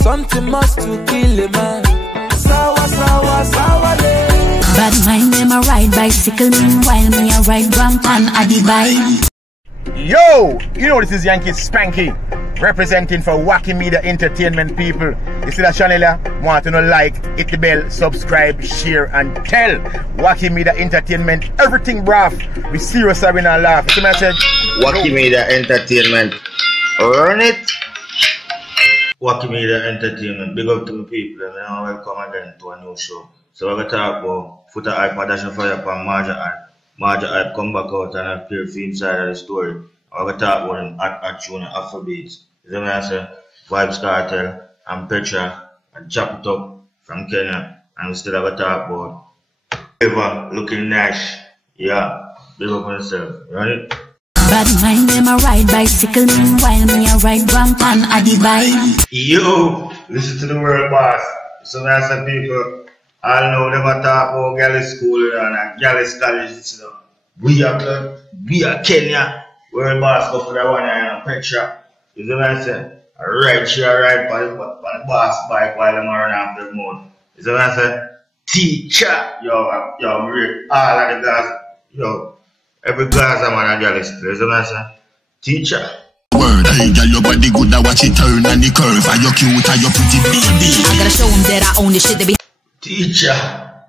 Something must to kill a man. Sawa, sawa, sawa, bad mind them a ride bicycle, meanwhile me a ride Brampton at the bike. Yo, you know this is Yankee Spanky, representing for Wacky Media Entertainment people. You see that channel here? Want to know, like, hit the bell, subscribe, share, and tell. Wacky Media Entertainment, everything bruv. We serious having a laugh. You see my message? Wacky Media Entertainment, run it. Wacky Media Entertainment, big up to the people, and now welcome again to a new show. So we're going to talk about Foota hype, Majah fire upon Majah hype. Majah hype come back out and appear for inside of the story. We're going to talk about him at tune Afrobeats. You know what I say? VYBZ KARTEL and PETRA and Chop It Up from KENYAN. And we still have to talk about ever looking Nash. Yeah, big up on yourself, right? Bad mind them a ride bicycle, meanwhile me a ride Brampton at the bike. Yo, listen to the world boss. So I say people, I know them a talk about girls school and girls college. You know. We are Kenya. World boss go for that one and PETRA. You know what I say? I ride on the boss bike while I'm running after the moon. You know what I say? Teacher, yo, rate all of the guys, yo. Every Gaza man a girl is clear, you know what I say? Teacher. Word, hey, girl, your body good, I watch it turn and the curve. Are you cute, are you pretty baby? I gotta show them that I own the shit they be. Teacher,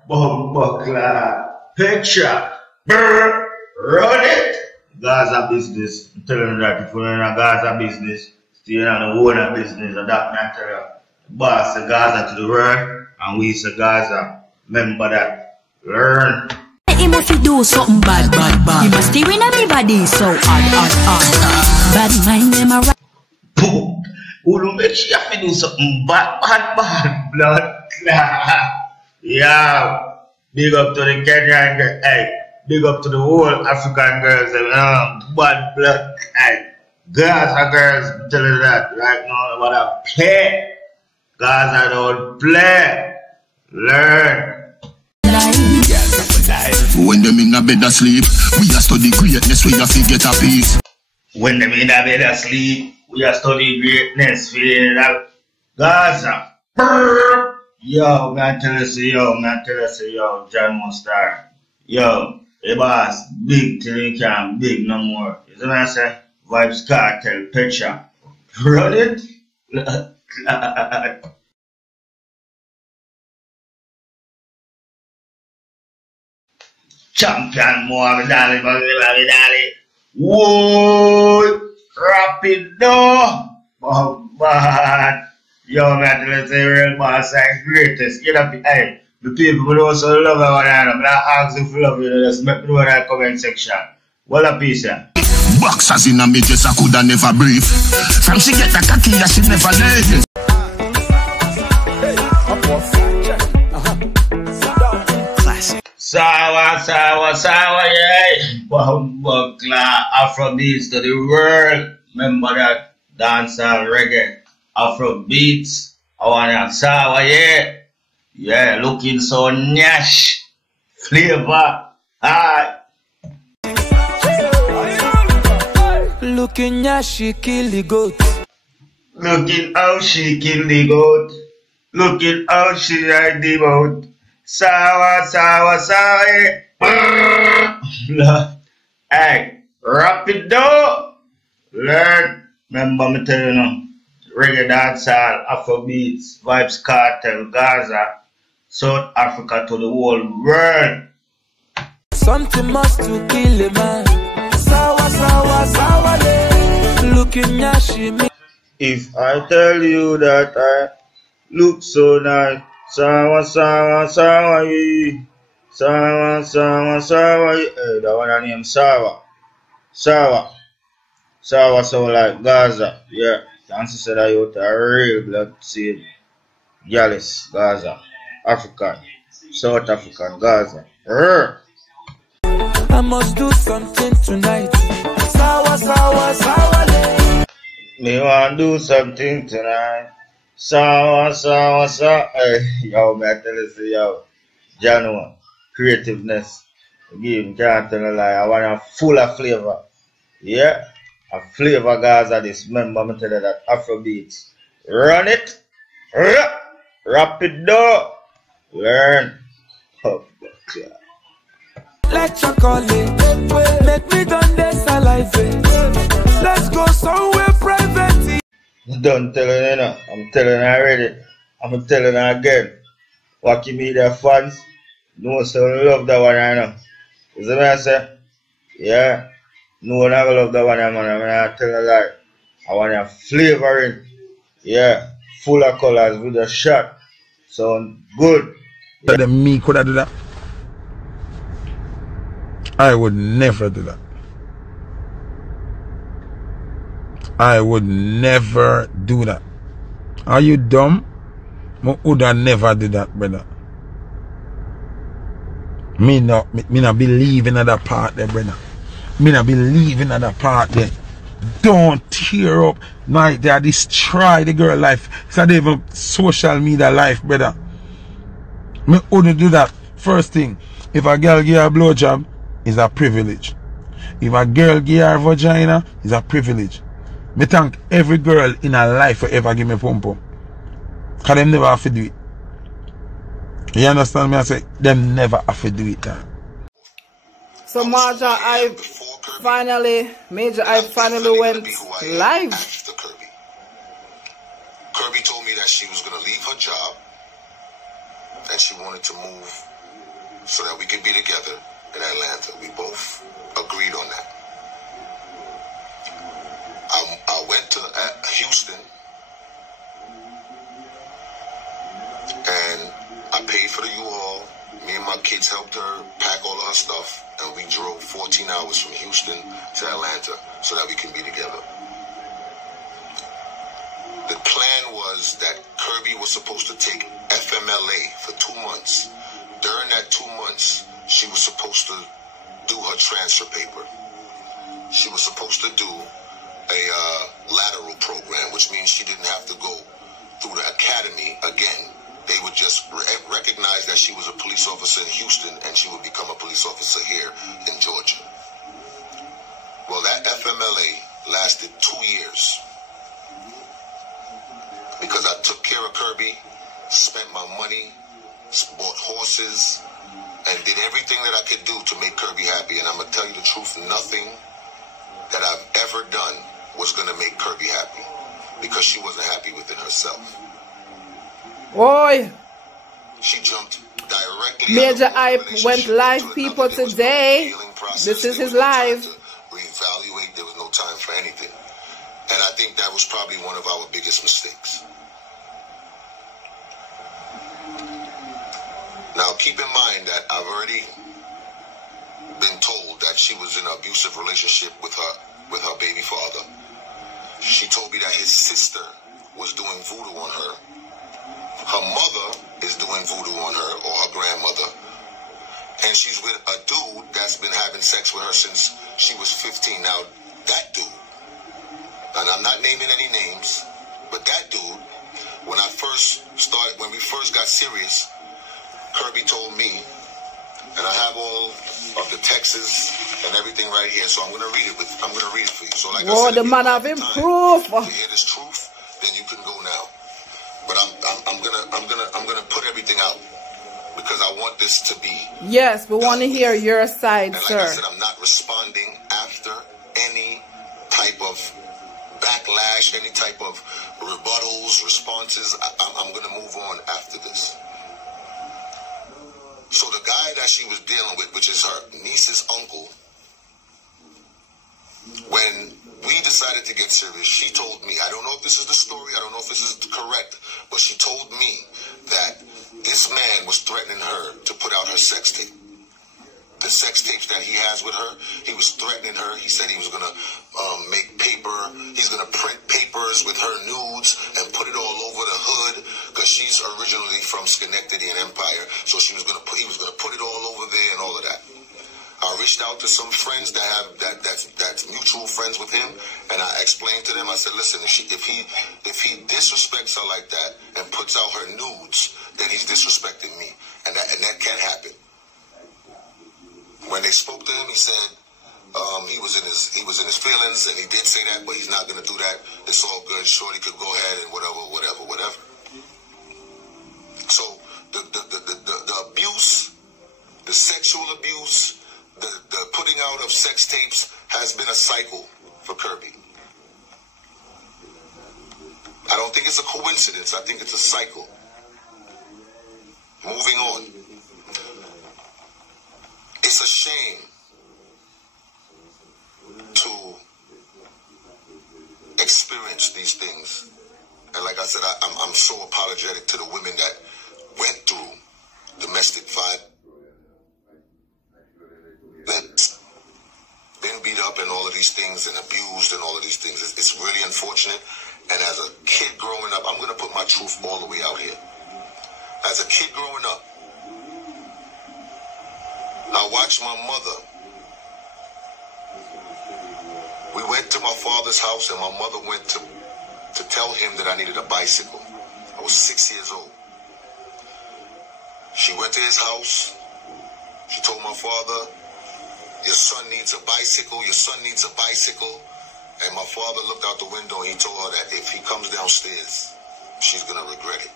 Buckler, PETRA, brr, run it. Gaza business. I'm telling you that if you're in a Gaza business, stay on the owner business, and that matter. Boss the Gaza to the world, and we say Gaza. Remember that. Learn. He must do something bad. He must stay in everybody so hard. Bad mind them a ride. Boom. Who don't make sure you have to do something bad, blood. Yeah. Big up to the Kenyan girl. Hey. Big up to the whole African girls. Bad blood. Hey. Gaza girls, I'm telling you that right now. What I play. Gaza don't play. Learn. When them in a bed asleep, we are study greatness, we have to get a peace. When them in a bed asleep, we are study greatness, feeling that Gaza. Brrr. Yo, man, tell us, yo, John Mustard. Yo, the boss, big till he can't big no more. You know what I say? VYBZ KARTEL, PETRA. Run it? Champion more, darling. Whoa, rapido. Oh, bad. Yo, man, let's say real boss and greatest. Get up, hey, the people will also love our man. But I ask if you love you, just make me know in the comment section. What a piece, yeah. Boxers in a midget, I coulda never breathe. From she get the cocky, she never leave. Sawa, yeah. Buckler, Afrobeats to the world. Remember that dancehall reggae, Afrobeats. I want sawa, yeah. Yeah, looking so nash. Flavor, hi. looking how she kill the goat. Looking how she kill the goat. Looking how she ride the boat. Sawa, hey, rapido. Learn. Remember me tell you now. Reggae dancehall, Afrobeats, VYBZ KARTEL, Gaza, South Africa to the whole world. Something must to kill a man. Sawa, looking how she me. If I tell you that I look so nice, sawa, hey, that one I name Sawa, so like Gaza, yeah. Nancy said that you a real blood seed. Gallus, Gaza, African, South African, Gaza. I must do something tonight. Sawa, Me want do something tonight. Sawa. Hey, yo, man, tell us, yo, January, creativeness. Again, can't tell a lie. I want a full of flavor. Yeah, a flavor Gaza this. Remember, me tell you that Afrobeats. Run it. Rapido. Learn. Oh, yeah. Let's call it. Make me done this alive. Let's go somewhere private. Don't tell her, you know. I'm telling her already. I'm telling her again. Wacky Media fans, no so love that one, you know. You see what I say? Yeah. No one ever love that one, man. I mean, I tell a lie. I want a flavoring. Yeah. Full of colors with a shot. Sound good. But then me could I do that? I would never do that. I would never do that. Are you dumb? I would have never do that, brother. Me not believe in that part there, brother. Me not believe in that part there. Don't tear up. No, they destroy the girl life. It's not even social media life, brother. Me wouldn't do that. First thing, if a girl give her a blowjob, it's a privilege. If a girl give her a vagina, it's a privilege. Me thank every girl in her life for ever give me pom-pom. Because them never have to do it. You understand me? I say, them never have to do it. So Majah, Majah, I finally went live. After Kirby. Kirby told me that she was going to leave her job and she wanted to move so that we could be together in Atlanta. We both agreed on that. I went to Houston and I paid for the U-Haul. Me and my kids helped her pack all of her stuff, and we drove 14 hours from Houston to Atlanta so that we can be together. The plan was that Kirby was supposed to take FMLA for 2 months. During that 2 months, she was supposed to do her transfer paper. She was supposed to do a lateral program, which means she didn't have to go through the academy again. They would just recognize that she was a police officer in Houston and she would become a police officer here in Georgia. Well, that FMLA lasted 2 years because I took care of Kirby, spent my money, bought horses, and did everything that I could do to make Kirby happy. And I'm going to tell you the truth, nothing that I've ever done was going to make Kirby happy because she wasn't happy within herself. Oi! She jumped directly. Majah Hype went live, people, today. This is his live. Reevaluate, there was no time for anything. And I think that was probably one of our biggest mistakes. Now keep in mind that I've already been told that she was in an abusive relationship with her baby father. She told me that his sister was doing voodoo on her. Her mother is doing voodoo on her, or her grandmother. And she's with a dude that's been having sex with her since she was 15. Now, that dude, and I'm not naming any names, but that dude, when we first got serious, Kirby told me, and I have all of the texts and everything right here, so I'm gonna read it for you. So like I said, the man have improved. To hear this truth, then you can go now. But I'm gonna put everything out because I want this to be. Yes, we want to hear your side, and sir. Like I said, I'm not responding after any type of backlash, any type of rebuttals, responses. I'm gonna move on after this. So the guy that she was dealing with, which is her niece's uncle, when we decided to get serious, she told me, I don't know if this is the story, I don't know if this is correct, but she told me that this man was threatening her to put out her sex tape. The sex tapes that he has with her, he was threatening her. He said he was going to make paper, he's going to print papers with her nudes and put it all over the hood, because she's originally from Schenectady and Empire, so he was going to put it all over there and all of that. I reached out to some friends that have that's mutual friends with him, and I explained to them. I said, "Listen, if he disrespects her like that and puts out her nudes, then he's disrespecting me, and that can't happen." When they spoke to him, he said he was in his feelings, and he did say that, but he's not going to do that. It's all good. Shorty could go ahead and whatever. sex tapes has been a cycle for Kirby. I don't think it's a coincidence. I think it's a cycle. Moving on. It's a shame to experience these things. And like I said, I'm so apologetic to the women that went through domestic violence, been beat up and all of these things and abused and all of these things. It's really unfortunate. And as a kid growing up, I'm going to put my truth all the way out here. As a kid growing up, I watched my mother. We went to my father's house and my mother went to tell him that I needed a bicycle. I was 6 years old. She went to his house. She told my father, your son needs a bicycle, your son needs a bicycle. And my father looked out the window and he told her that if he comes downstairs, she's going to regret it.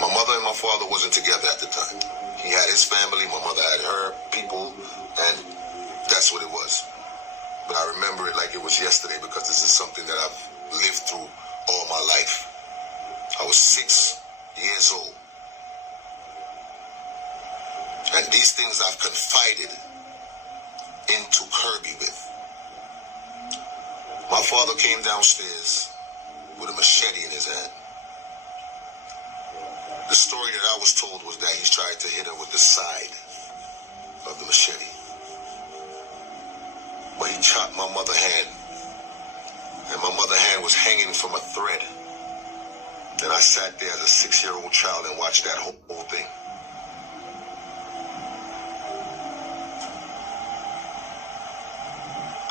My mother and my father wasn't together at the time. He had his family, my mother had her people, and that's what it was. But I remember it like it was yesterday because this is something that I've lived through all my life. I was 6 years old. And these things I've confided into Kirby with. My father came downstairs with a machete in his hand. The story that I was told was that he tried to hit her with the side of the machete. But he chopped my mother's hand. And my mother's hand was hanging from a thread. And I sat there as a 6-year-old child and watched that whole thing.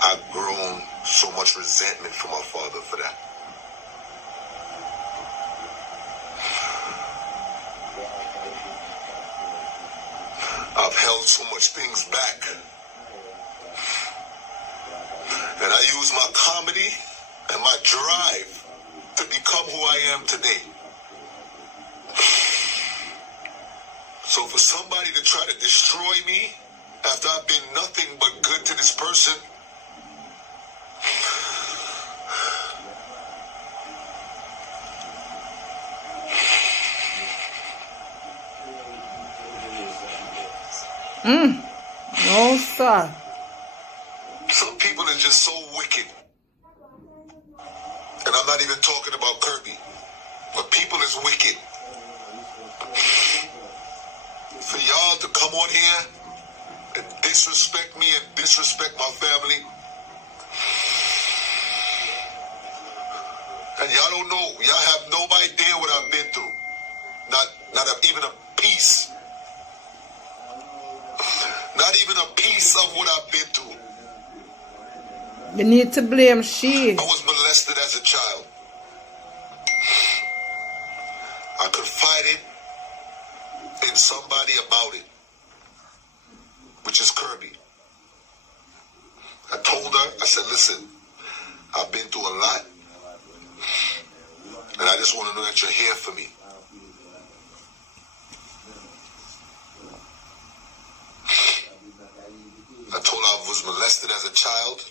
I've grown so much resentment from my father for that. I've held so much things back. And I use my comedy and my drive to become who I am today. So for somebody to try to destroy me after I've been nothing but good to this person, No, sir. some people are just so wicked. And I'm not even talking about Kirby, but people is wicked. For y'all to come on here and disrespect me and disrespect my family. And y'all don't know, y'all have no idea what I've been through. Not even a piece. Not even a piece of what I've been through. You need to blame she. I was molested as a child. I confided in somebody about it, which is Kirby. I told her, I said, listen, I've been through a lot, and I just want to know that you're here for me. I told her I was molested as a child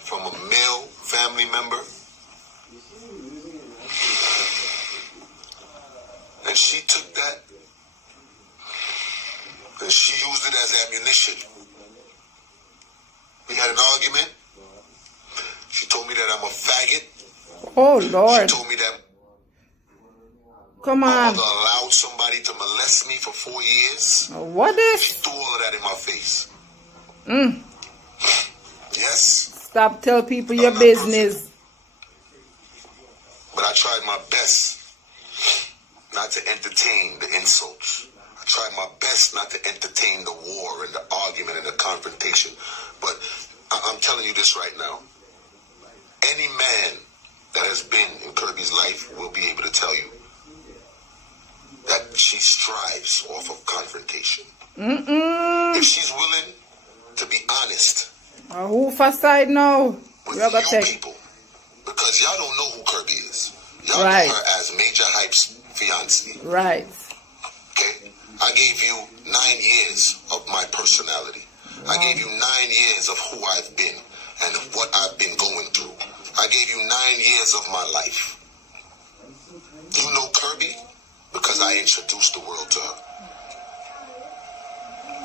from a male family member. And she took that and she used it as ammunition. We had an argument. She told me that I'm a faggot. Oh, Lord. She told me that Come my on. mother allowed somebody to molest me for 4 years. What She is? threw all of that in my face. Yes. Stop tell people your business. But I tried my best not to entertain the insults. I tried my best not to entertain the war and the argument and the confrontation. But I'm telling you this right now. Any man that has been in Kirby's life will be able to tell you that she strives off of confrontation. If she's willing to be honest Who for side now? with We are gonna you take. people, because y'all don't know who Kirby is. Y'all Right. know her as Majah Hype's fiance. Right. Okay? I gave you 9 years of my personality. I gave you 9 years of who I've been and what I've been going through. I gave you 9 years of my life. You know Kirby because I introduced the world to her.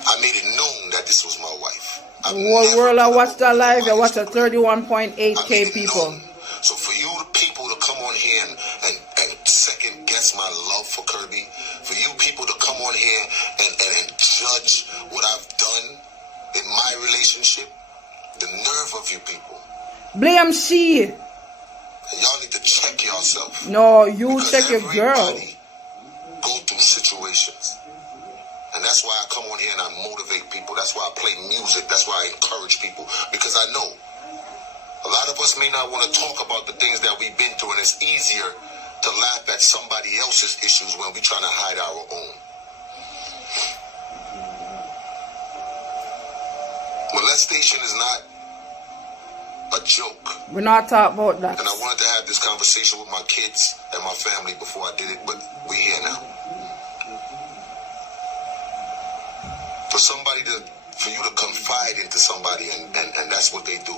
I made it known that this was my wife. World, I watched that live. I watched 31.8K people. So for you people to come on here and second guess my love for Kirby, for you people to come on here and judge what I've done in my relationship, the nerve of you people. Blame she. And y'all need to check yourself. No, you check your girl. Go through situations. And that's why I come on here and I motivate people. That's why I play music. That's why I encourage people. Because I know a lot of us may not want to talk about the things that we've been through, and it's easier to laugh at somebody else's issues when we're trying to hide our own. Molestation is not a joke. We're not talking about that. And I wanted to have this conversation with my kids and my family before I did it, but we're here now. For you to confide into somebody, and that's what they do.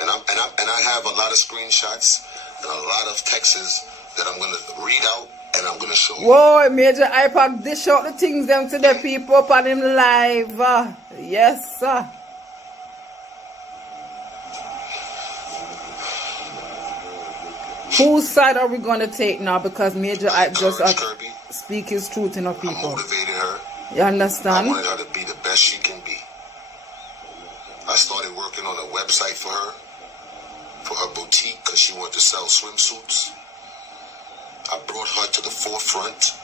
And I have a lot of screenshots and a lot of texts that I'm gonna read out and I'm gonna show you. Whoa, Major iPad dish out the things them to the people upon him live. Yes, sir. Whose side are we gonna take now? Because Major just speak his truth in our people. I motivated her. You understand? I wanted her to be the best she can be. I started working on a website for her boutique, because she wanted to sell swimsuits. I brought her to the forefront.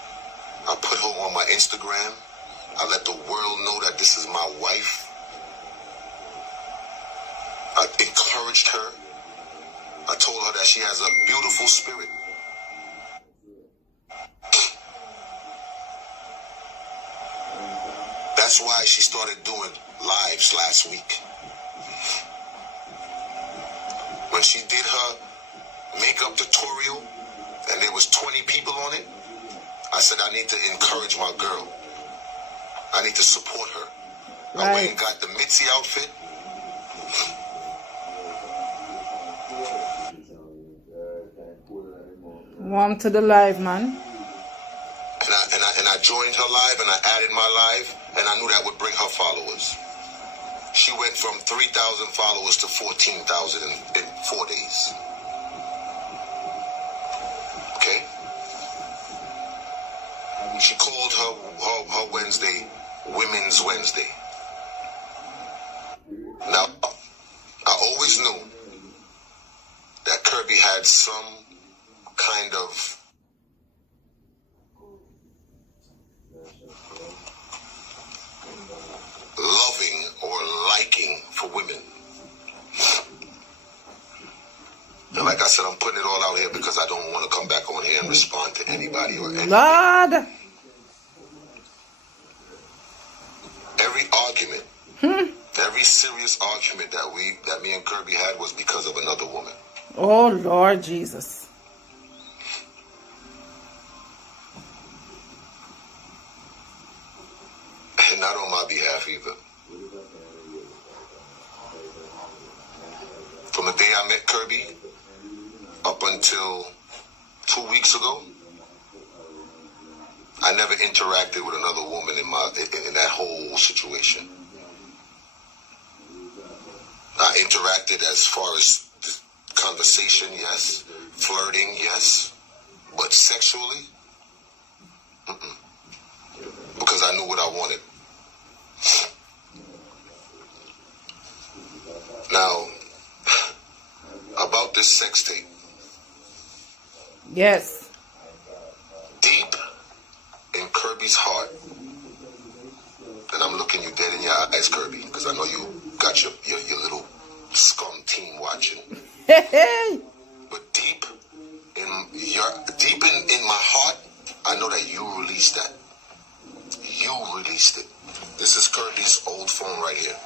I put her on my Instagram. I let the world know that this is my wife. I encouraged her. I told her that she has a beautiful spirit. That's why she started doing lives last week. When she did her makeup tutorial and there was 20 people on it, I said, I need to encourage my girl. I need to support her. Right. I went and got the Mitzi outfit. Warm to the live, man. And I joined her live and I added my live, and I knew that would bring her followers. She went from 3,000 followers to 14,000 in 4 days. Okay? She called her Wednesday Women's Wednesday. Now, I always knew that Kirby had some kind of loving or liking for women. And like I said, I'm putting it all out here because I don't want to come back on here and respond to anybody or anything. Lord. Every argument, every serious argument that me and Kirby had was because of another woman. Oh, Lord Jesus. And not on my behalf either. From the day I met Kirby up until 2 weeks ago, I never interacted with another woman in that whole situation. I interacted as far as conversation, yes. Flirting, yes. But sexually, because I knew what I wanted. Now, about this sex tape. Yes. Deep in Kirby's heart, and I'm looking you dead in your eyes, Kirby, because I know you got your little scum team watching. But deep in my heart, I know that you released that. You released it. This is Kirby's old phone right here.